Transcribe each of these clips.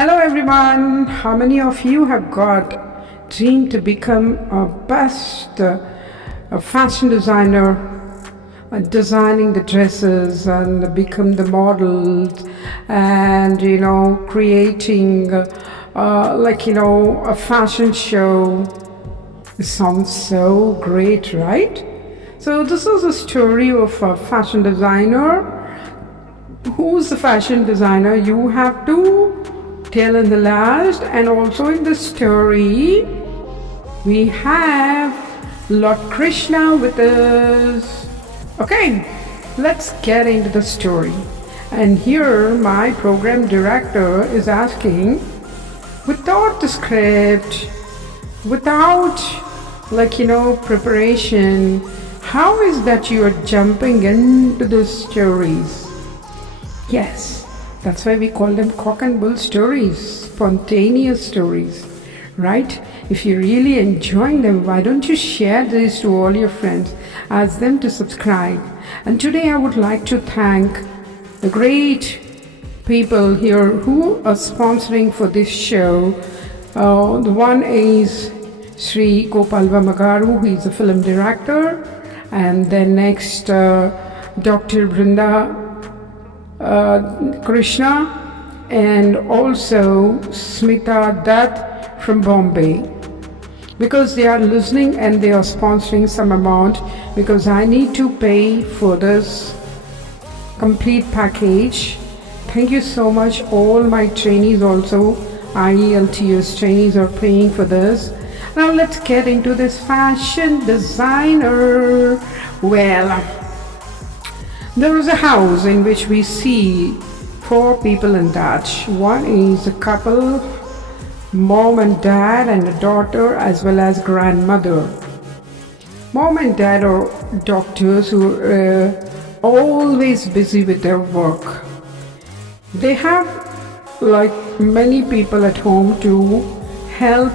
Hello everyone. How many of you have got dream to become a best a fashion designer, designing the dresses and become the models and creating a fashion show. It sounds so great, right? So this is a story of a fashion designer. Who's the fashion designer? You have to tell in the last, and also in the story we have Lord Krishna with us. Okay, let's get into the story. And here my program director is asking, without the script, without preparation, how is that you are jumping into the stories? Yes, that's why we call them cock and bull stories, spontaneous stories, right? If you're really enjoying them, why don't you share this to all your friends? Ask them to subscribe. And today I would like to thank the great people here who are sponsoring for this show. The one is Sri Gopal Vamagaru, who is a film director, and then next Dr. Brinda Krishna, and also Smita Dutt from Bombay, because they are listening and they are sponsoring some amount, because I need to pay for this complete package. Thank you so much. All my trainees also, IELTS trainees, are paying for this. Now let's get into this fashion designer. Well, there is a house in which we see four people in that. One is a couple, mom and dad, and a daughter, as well as grandmother. Mom and dad are doctors who are always busy with their work. They have many people at home to help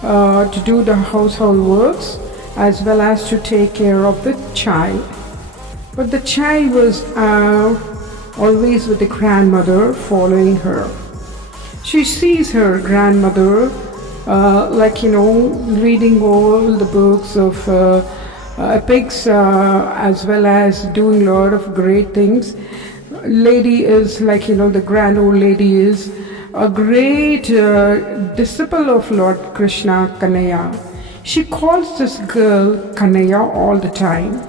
to do the household works, as well as to take care of the child. But the child was always with the grandmother, following her. She sees her grandmother reading all the books of epics, as well as doing a lot of great things. Lady is the grand old lady is a great disciple of Lord Krishna, Kanhaiya. She calls this girl Kanhaiya all the time.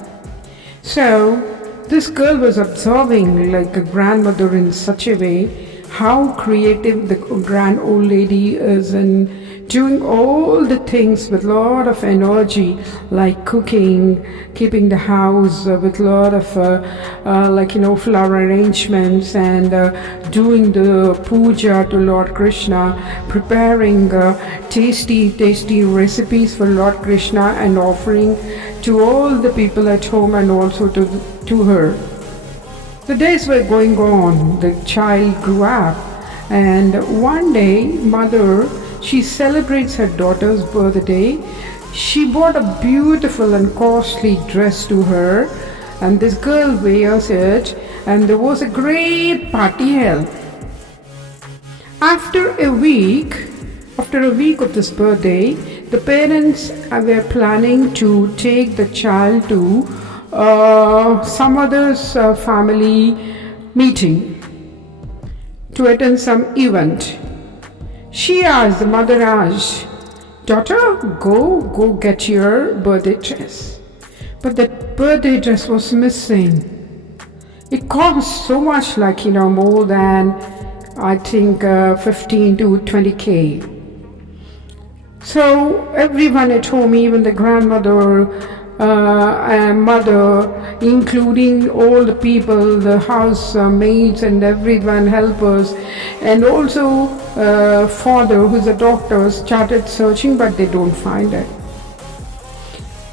So this girl was observing a grandmother in such a way, how creative the grand old lady is, and doing all the things with a lot of energy, like cooking, keeping the house with a lot of flower arrangements, and doing the puja to Lord Krishna, preparing tasty recipes for Lord Krishna and offering to all the people at home, and also to her. The days were going on. The child grew up, and one day mother, she celebrates her daughter's birthday. She bought a beautiful and costly dress to her, and this girl wears it, and there was a great party held. After a week of this birthday, the parents were planning to take the child to some other's family meeting, to attend some event. The mother asked, daughter, go get your birthday dress. But that birthday dress was missing. It cost so much, more than, I think, 15 to 20K. So everyone at home, even the grandmother and mother, including all the people, the house maids and everyone, helpers, and also father, who's a doctor, started searching, but they don't find it.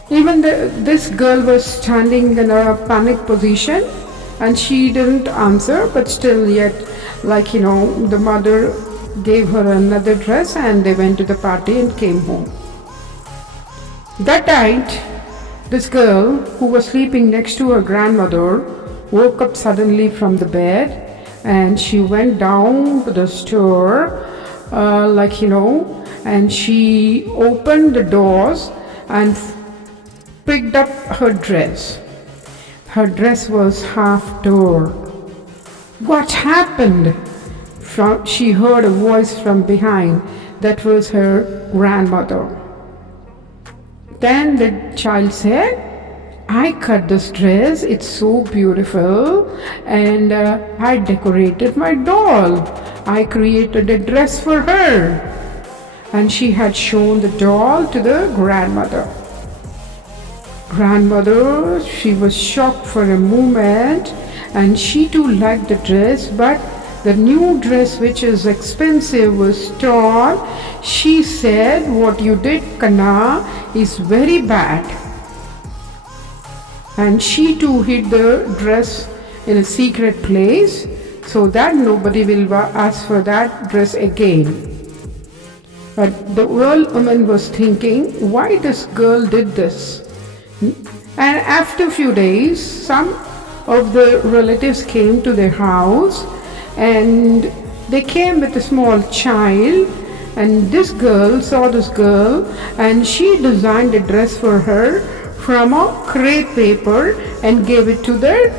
Even this girl was standing in a panic position, and she didn't answer, but still yet, the mother gave her another dress, and they went to the party and came home. That night, this girl, who was sleeping next to her grandmother, woke up suddenly from the bed, and she went down to the store, and she opened the doors and picked up her dress. Her dress was half torn. What happened? She heard a voice from behind. That was her grandmother. Then the child said, I cut this dress, it's so beautiful, and I decorated my doll. I created a dress for her. And she had shown the doll to the grandmother. Grandmother, she was shocked for a moment, and she too liked the dress, but the new dress, which is expensive, was torn. She said, what you did, Kanna, is very bad. And she too hid the dress in a secret place so that nobody will ask for that dress again. But the old woman was thinking, why this girl did this? And after a few days, some of the relatives came to their house, and they came with a small child, and this girl saw this girl, and she designed a dress for her from a crepe paper and gave it to their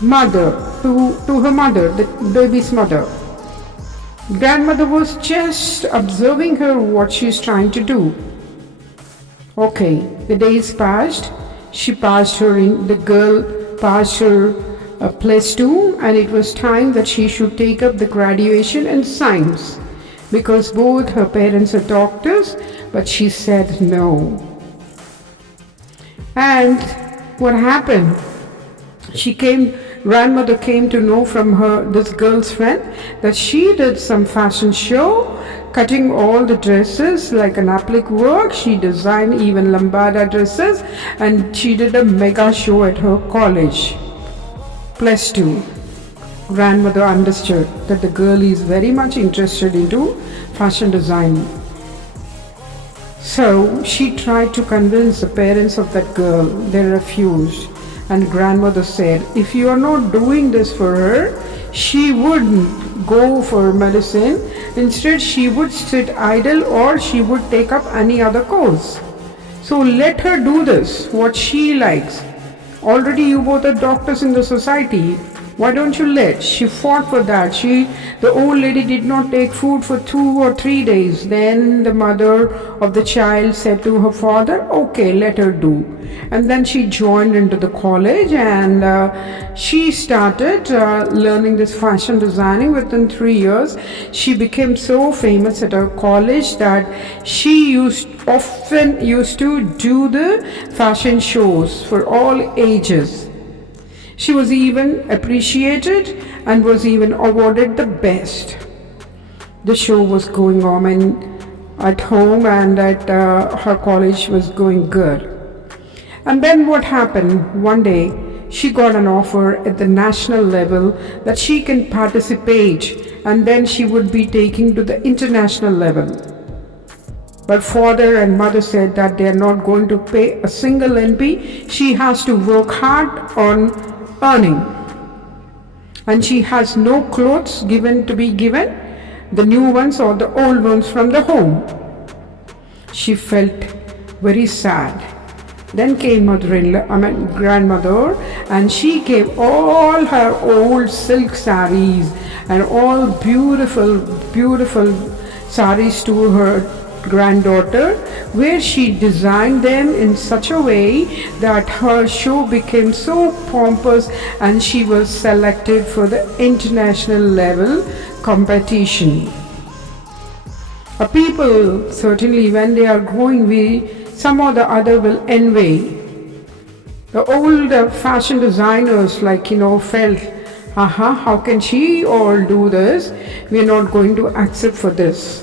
mother, to her mother, the baby's mother. Grandmother was just observing her what she's trying to do. Okay, the days passed. The girl passed her plus 2, and it was time that she should take up the graduation in science, because both her parents are doctors, but she said no. And what happened? Grandmother came to know from this girl's friend that she did some fashion show, cutting all the dresses like an applique work. She designed even lambada dresses, and she did a mega show at her college. Plus 2. Grandmother understood that the girl is very much interested into fashion design. So she tried to convince the parents of that girl. They refused. And grandmother said, if you are not doing this for her, she wouldn't go for medicine. Instead, she would sit idle, or she would take up any other course. So let her do this, what she likes. Already you both are doctors in the society. Why don't you let? She fought for that. The old lady did not take food for 2 or 3 days. Then the mother of the child said to her father, okay, let her do. And then she joined into the college, and she started learning this fashion designing. Within 3 years, she became so famous at her college that she often used to do the fashion shows for all ages. She was even appreciated and was even awarded the best. The show was going on at home, and at her college was going good. And then what happened? One day, she got an offer at the national level that she can participate, and then she would be taken to the international level. But father and mother said that they are not going to pay a single NP. She has to work hard on earning. And she has no clothes to be given, the new ones or the old ones from the home. She felt very sad. Then came grandmother, and she gave all her old silk saris and all beautiful, beautiful saris to her granddaughter, where she designed them in such a way that her show became so pompous, and she was selected for the international level competition. People certainly, when they are growing, some or the other will envy. The old fashion designers felt, how can she all do this? We are not going to accept for this.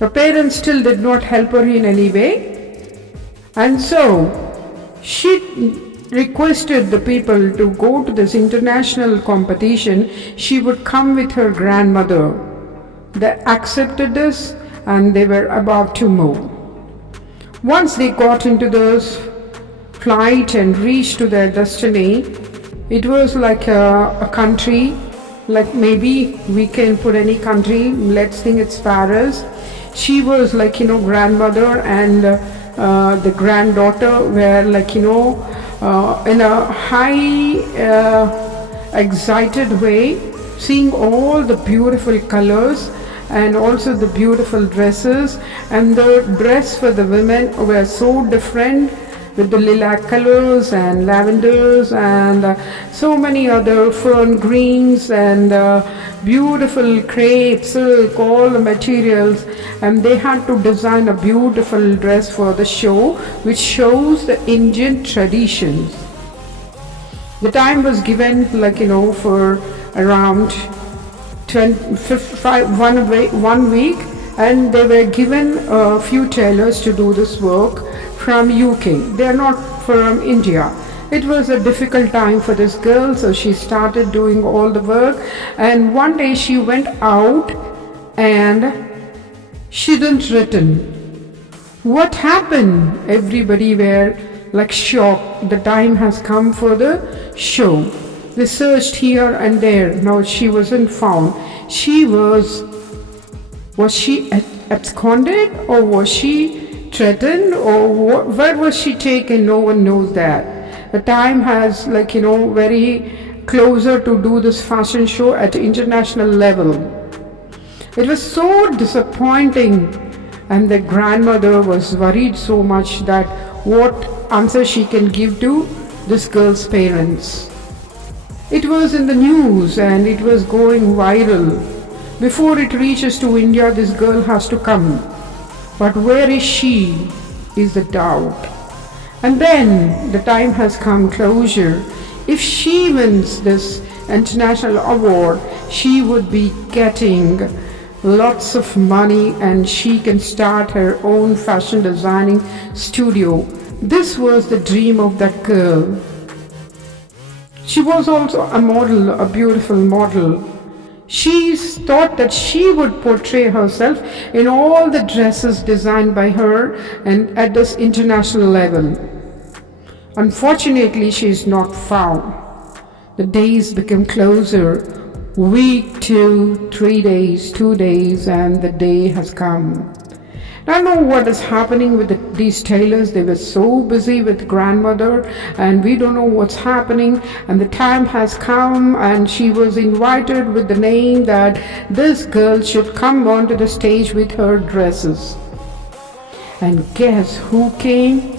The parents still did not help her in any way, and so she requested the people to go to this international competition. She would come with her grandmother. They accepted this, and they were about to move. Once they got into the flight and reached to their destiny, It was like a country, like maybe we can put any country, let's think it's Paris. She was like, grandmother and the granddaughter were like, in a high excited way, seeing all the beautiful colors and also the beautiful dresses. And the dress for the women were so different, with the lilac colors and lavenders and so many other fern greens and beautiful crepe, silk, all the materials. And they had to design a beautiful dress for the show, which shows the Indian traditions. The time was given for around 1 week, and they were given a few tailors to do this work from UK. They are not from India. It was a difficult time for this girl, so she started doing all the work. And one day she went out and she didn't return. What happened? Everybody were like shocked. The time has come for the show. They searched here and there. Now she wasn't found. Was she absconded, or was she threatened, or where was she taken? No one knows that. The time has very closer to do this fashion show at international level. It was so disappointing, and the grandmother was worried so much that what answer she can give to this girl's parents. It was in the news and it was going viral. Before it reaches to India, this girl has to come. But where is she, is the doubt. And then the time has come closer. If she wins this international award, she would be getting lots of money and she can start her own fashion designing studio. This was the dream of that girl. She was also a model, a beautiful model. She thought that she would portray herself in all the dresses designed by her and at this international level. Unfortunately, she is not found. The days became closer. Week 2, 3 days, 2 days, and the day has come. I don't know what is happening with these tailors. They were so busy with grandmother, and we don't know what's happening. And the time has come, and she was invited with the name that this girl should come onto the stage with her dresses. And guess who came?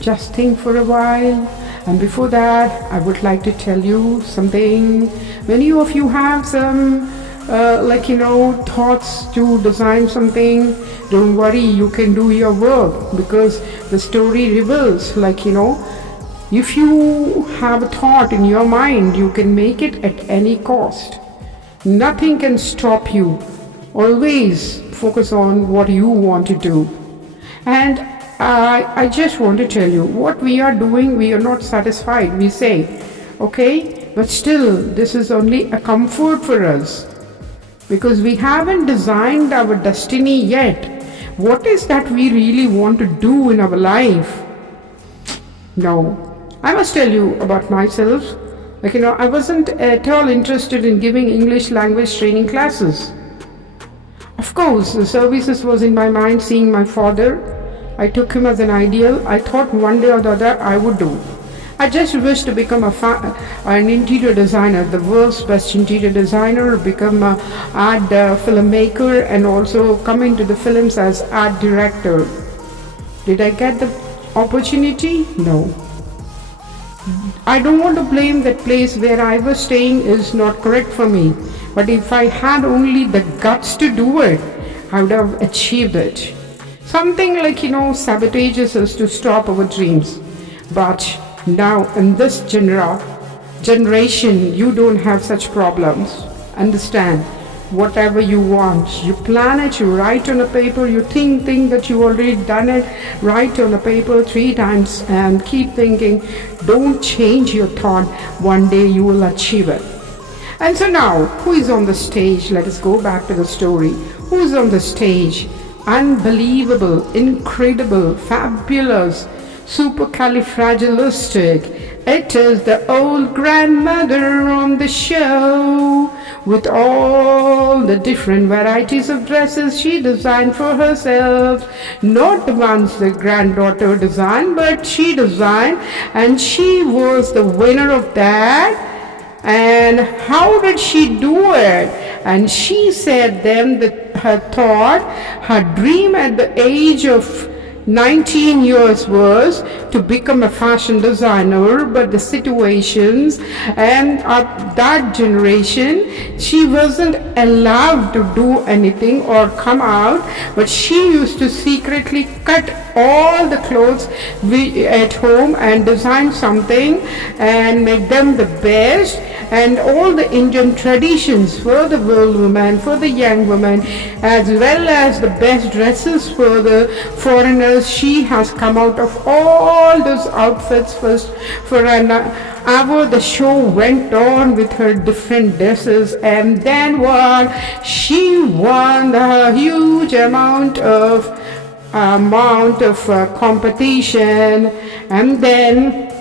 Just think for a while. And before that, I would like to tell you something. Many of you have some thoughts to design something. Don't worry, you can do your work, because the story reveals, if you have a thought in your mind, you can make it at any cost. Nothing can stop you. Always focus on what you want to do. And I just want to tell you, what we are doing, we are not satisfied. We say, okay, but still, this is only a comfort for us, because we haven't designed our destiny yet. What is that we really want to do in our life? No. I must tell you about myself. I wasn't at all interested in giving English language training classes. Of course, the services was in my mind, seeing my father. I took him as an ideal. I thought one day or the other I would do. I just wished to become an interior designer, the world's best interior designer, become an art filmmaker, and also come into the films as art director. Did I get the opportunity? No. I don't want to blame that place where I was staying is not correct for me. But if I had only the guts to do it, I would have achieved it. Something sabotages us to stop our dreams. But now in this generation, you don't have such problems. Understand, whatever you want, you plan it, you write on a paper, you think that you already done it, write on a paper 3 times and keep thinking. Don't change your thought. One day you will achieve it. And so now, who is on the stage? Let us go back to the story. Who is on the stage? Unbelievable, incredible, fabulous, supercalifragilistic, It is the old grandmother on the show, with all the different varieties of dresses she designed for herself. Not the ones the granddaughter designed, but she designed, and she was the winner of that. And how did she do it? And she said then that her thought, her dream at the age of 19 years was to become a fashion designer, but the situations and of that generation, she wasn't allowed to do anything or come out, but she used to secretly cut all the clothes at home and design something and make them the best, and all the Indian traditions for the old woman, for the young woman, as well as the best dresses for the foreigners. She has come out of all those outfits first for an hour. The show went on with her different dresses, and then what? She won a huge amount of competition, and then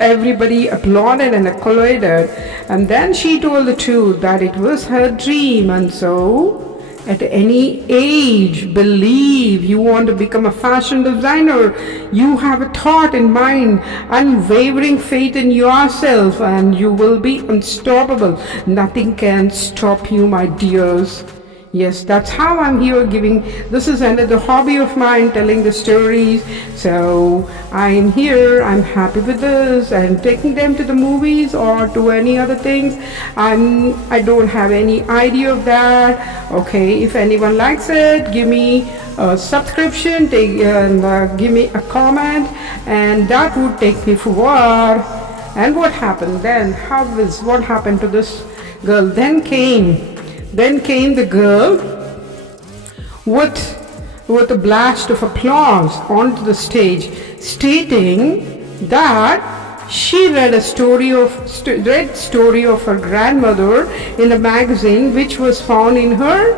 everybody applauded and accolated, and then she told the truth that it was her dream. And so at any age, believe you want to become a fashion designer, you have a thought in mind, unwavering faith in yourself, and you will be unstoppable. Nothing can stop you, my dears. Yes, that's how I'm here giving. This is another hobby of mine, telling the stories. So I'm here, I'm happy with this, and taking them to the movies or to any other things. I don't have any idea of that. Okay, if anyone likes it, give me a subscription, give me a comment, and that would take me forward. And what happened then? What happened to this girl? Then came the girl with a blast of applause onto the stage, stating that she read a story of her grandmother in a magazine which was found in her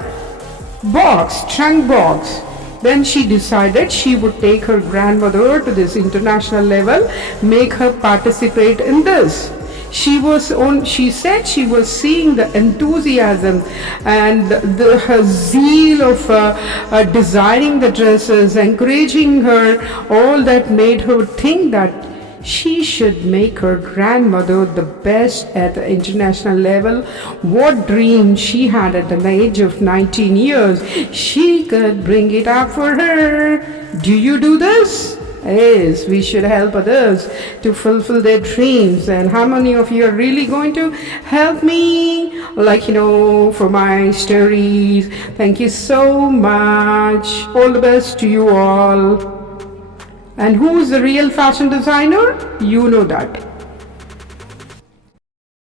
trunk box. Then she decided she would take her grandmother to this international level, make her participate in this. She said she was seeing the enthusiasm and her zeal of designing the dresses, encouraging her, all that made her think that she should make her grandmother the best at the international level. What dream she had at the age of 19 years, she could bring it up for her. Do you do this? Yes, we should help others to fulfill their dreams. And how many of you are really going to help me? For my stories. Thank you so much. All the best to you all. And who's the real fashion designer? You know that.